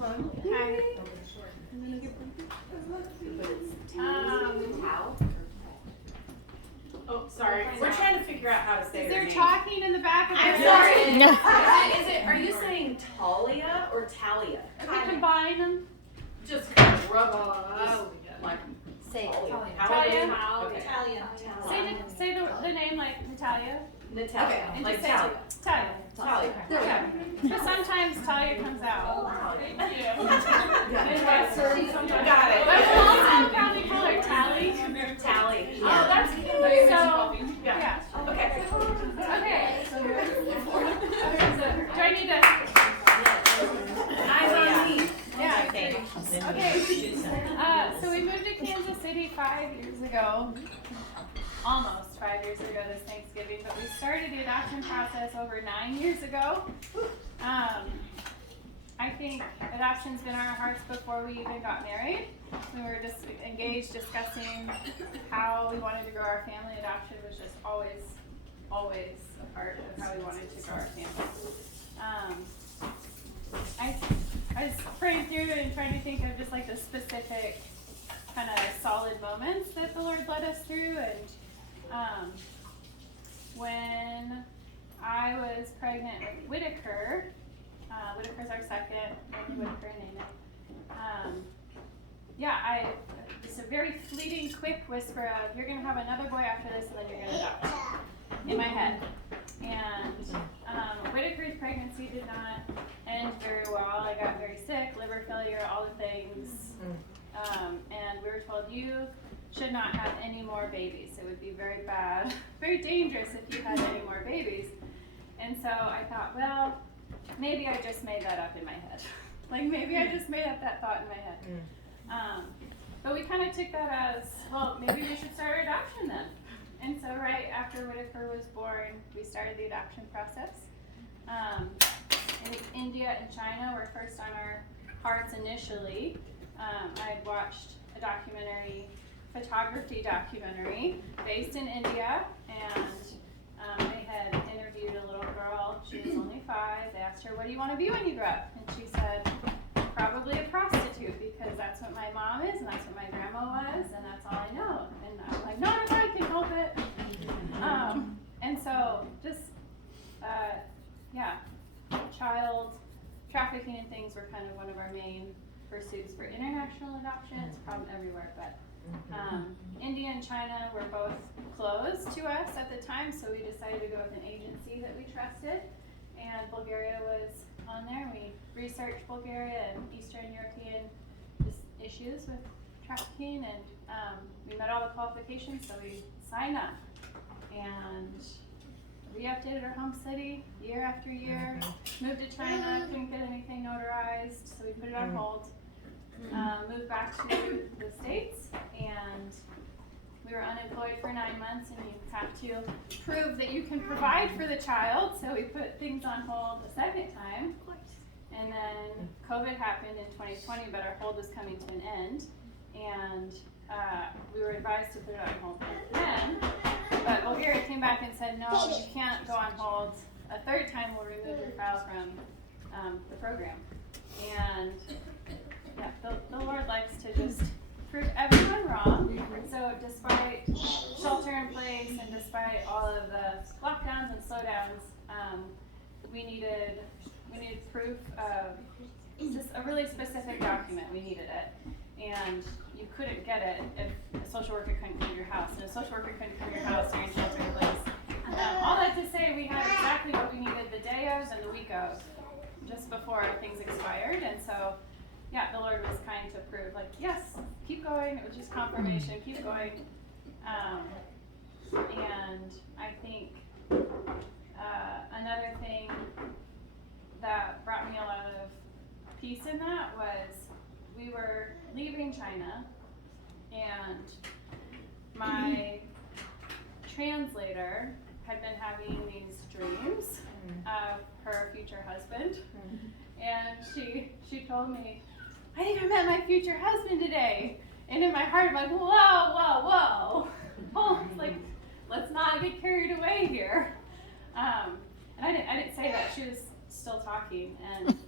Hi. Oh, sorry. We're trying to figure out how to say Is her there name. talking in the back of the I'm room? sorry. Is it? Are you saying Taliyah or Taliyah? If we combine them. Just kind of rub like Say Taliyah. Taliyah. Okay. Say the name like Natalia. Natalia. Okay. And Like just say Taliyah. Taliyah. Taliyah. Yeah. But sometimes Taliyah comes out. Thank you. Got it. But we'll also probably call her Tally. Tally. Oh, that's So, yeah. Okay. Okay. So, do I need to? Eyes on me. Yeah. Okay. So we moved to Kansas City 5 years ago. Almost 5 years ago this Thanksgiving, but we started the adoption process over 9 years ago. I think adoption's been on our hearts before we even got married. We were just engaged discussing how we wanted to grow our family. Adoption was just always a part of how we wanted to grow our family. I was praying through it and trying to think of just like the specific kind of solid moments that the Lord led us through. And when I was pregnant with Whitaker, Whitaker's our second, Whitaker and Nana. Just a very fleeting, quick whisper of, you're going to have another boy after this, and then you're going to adopt, in my head. And Whitaker's pregnancy did not end very well. I got very sick, liver failure, all the things. And we were told, you should not have any more babies. It would be very bad, very dangerous if you had any more babies. And so I thought, well, maybe I just made that up in my head. Like maybe I just made up that thought in my head. But we kind of took that as, well, maybe we should start adoption then. And so right after Whitaker was born, we started the adoption process. I think India and China were first on our hearts initially. I had watched a photography documentary based in India, and they had interviewed a little girl. She was only 5. They asked her, what do you want to be when you grow up? And she said, probably a prostitute, because that's what my mom is, and that's what my grandma was, and that's all I know. And I'm like, not if I can help it. And so just, child trafficking and things were kind of one of our main pursuits for international adoption. It's a problem everywhere, but India and China were both closed to us at the time, so we decided to go with an agency that we trusted, and Bulgaria was on there. We researched Bulgaria and Eastern European issues with trafficking, and we met all the qualifications, so we signed up, and we updated our home city year after year, moved to China, couldn't get anything notarized, so we put it on hold. Moved back to the States, and we were unemployed for 9 months, and you have to prove that you can provide for the child, so we put things on hold a second time. And then COVID happened in 2020, but our hold was coming to an end, and we were advised to put it on hold again. But Bulgaria came back and said, no, you can't go on hold. A third time we'll remove your file from the program. And the Lord likes to just prove everyone wrong. So despite shelter in place and despite all of the lockdowns and slowdowns, we needed proof of just a really specific document. We needed it. And you couldn't get it if a social worker couldn't come to your house. And a social worker couldn't come to your house during shelter in place. All that to say, we had exactly what we needed the day of and the week of, just before things expired. And so, the Lord was kind to prove, like, yes, keep going. It was just confirmation, keep going. And I think another thing that brought me a lot of peace in that was we were leaving China, and my translator had been having these dreams of her future husband, and she told me, I think I met my future husband today. And in my heart, I'm like, whoa. Oh, like, let's not get carried away here. And I didn't say that. She was still talking, and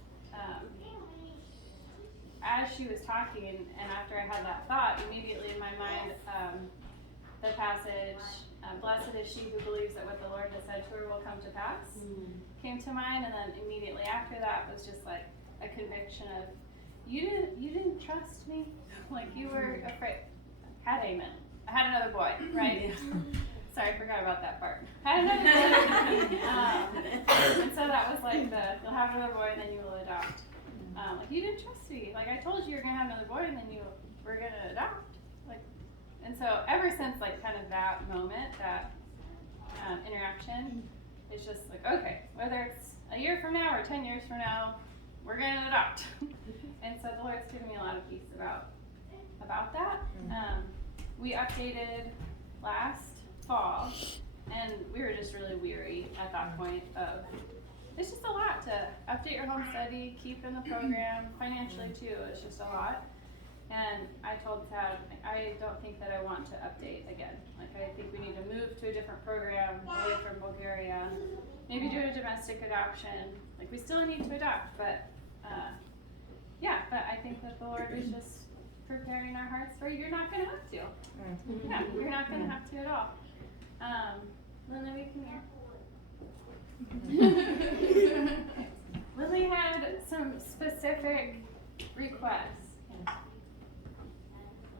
she was talking, and after I had that thought, immediately in my mind, the passage, blessed is she who believes that what the Lord has said to her will come to pass, came to mind, and then immediately after that was just like a conviction of, you didn't trust me, like you were afraid. Had Amen. I had another boy, right? Yeah. Sorry, I forgot about that part. Had another boy. And so that was like you'll have another boy and then you will adopt. Like you didn't trust me. Like I told you were gonna have another boy and then you were gonna adopt. Like, and so ever since like kind of that moment, that interaction, it's just like, okay, whether it's a year from now or 10 years from now, we're gonna adopt. And so the Lord's given me a lot of peace about that. We updated last fall, and we were just really weary at that point of, it's just a lot to update your home study, keep in the program, financially too, it's just a lot. And I told Tad, I don't think that I want to update again. Like I think we need to move to a different program away from Bulgaria, maybe do a domestic adoption. Like we still need to adopt, but but I think that the Lord is just preparing our hearts for you're not going to have to. Yeah, you're not going to have to at all. Lily, come here. Lily had some specific requests.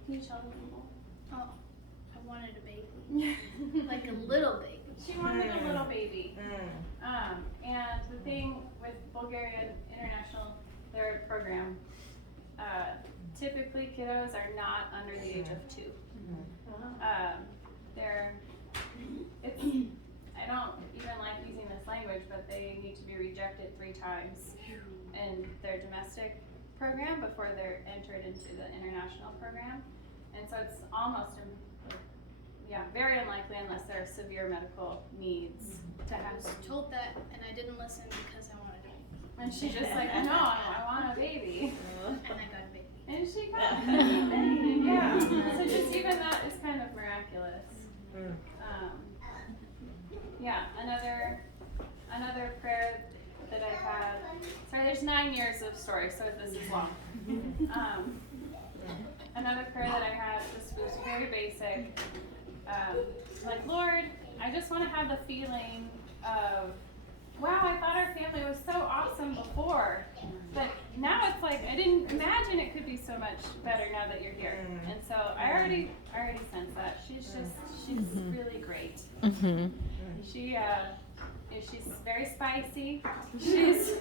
Can you tell the people? Oh, I wanted a baby. Like a little baby. She wanted a little baby. And the thing with Bulgarian International, their program, typically kiddos are not under the age of 2. I don't even like using this language, but they need to be rejected 3 times in their domestic program before they're entered into the international program. And so it's almost, very unlikely unless there are severe medical needs to have. I was told that and I didn't listen because I wanted a baby. And she's just like, no, I want a baby. And I got a baby. And she got a baby. Yeah. So just even that is kind of miraculous. Another prayer that I've had. Sorry, there's 9 years of story, so this is long. Another prayer that I had just was very basic. Like, Lord, I just want to have the feeling of, wow, I thought our family was so awesome before, but now it's like I didn't imagine it could be so much better now that you're here. And so I already sense that she's really great. She's very spicy. She's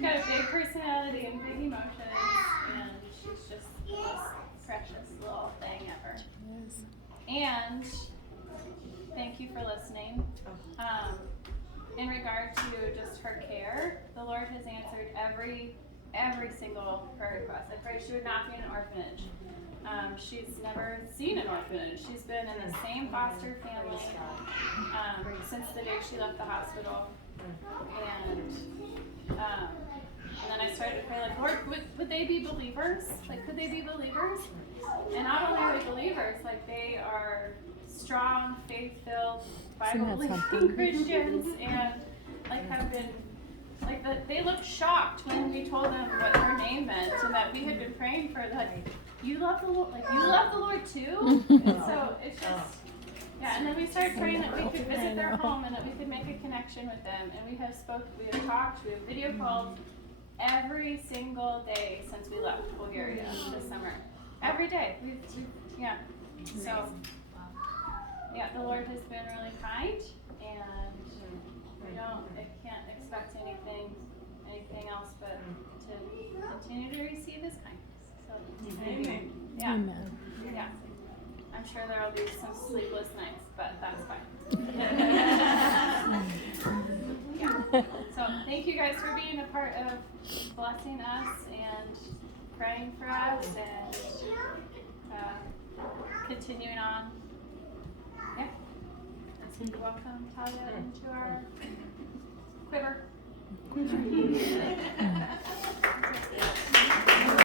got a big personality and big emotions, and she's just the most precious little thing ever. And thank you for listening. In regard to just her care, the Lord has answered every single prayer request. I pray she would not be in an orphanage. She's never seen an orphanage. She's been in the same foster family since the day she left the hospital. And then I started to pray, like, Lord, would they be believers? Like, could they be believers? And not only are they believers, like, they are strong, faith-filled, Bible-believing Christians, and like have been, like, they looked shocked when we told them what her name meant, and that we had been praying for, like, you love the Lord, like, you love the Lord too? And so it's just, and then we started praying that we could visit their home and that we could make a connection with them, and we have talked, we have video called every single day since we left Bulgaria this summer. Every day. So, the Lord has been really kind, and I can't expect anything else but to continue to receive His kindness. So, Amen. Yeah. I'm sure there will be some sleepless nights, but that's fine. So thank you guys for being a part of blessing us and praying for us and continuing on. Yeah. Let's welcome Taliyah into our quiver.